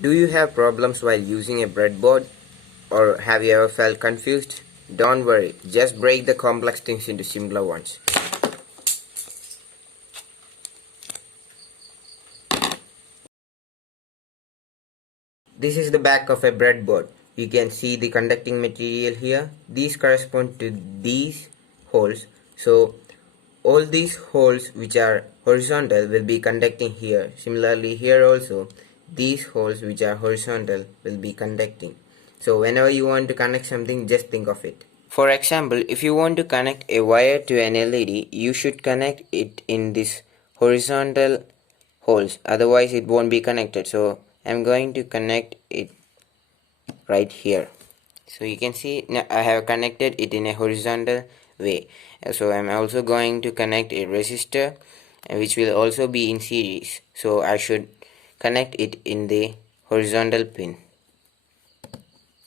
Do you have problems while using a breadboard, or have you ever felt confused? Don't worry, just break the complex things into simpler ones. This is the back of a breadboard. You can see the conducting material here. These correspond to these holes. So all these holes which are horizontal will be conducting here. Similarly here also, these holes which are horizontal will be conducting. So whenever you want to connect something, just think of it. For example, if you want to connect a wire to an LED, you should connect it in this horizontal holes, otherwise it won't be connected. So I'm going to connect it right here. So you can see now I have connected it in a horizontal way. So I'm also going to connect a resistor, which will also be in series. So I should connect it in the horizontal pin.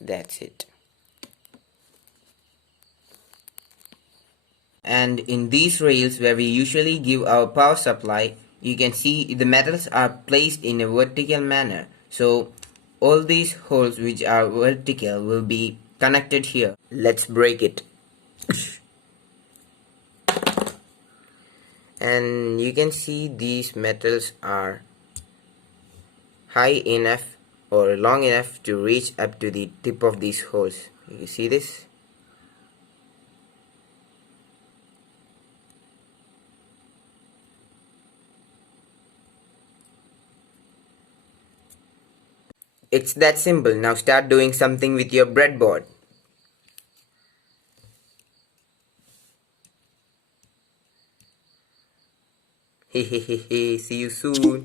That's it. And in these rails where we usually give our power supply, you can see the metals are placed in a vertical manner. So all these holes which are vertical will be connected here. Let's break it. And you can see these metals are high enough or long enough to reach up to the tip of these holes. You see this? It's that simple. Now start doing something with your breadboard. Hehehehe, see you soon.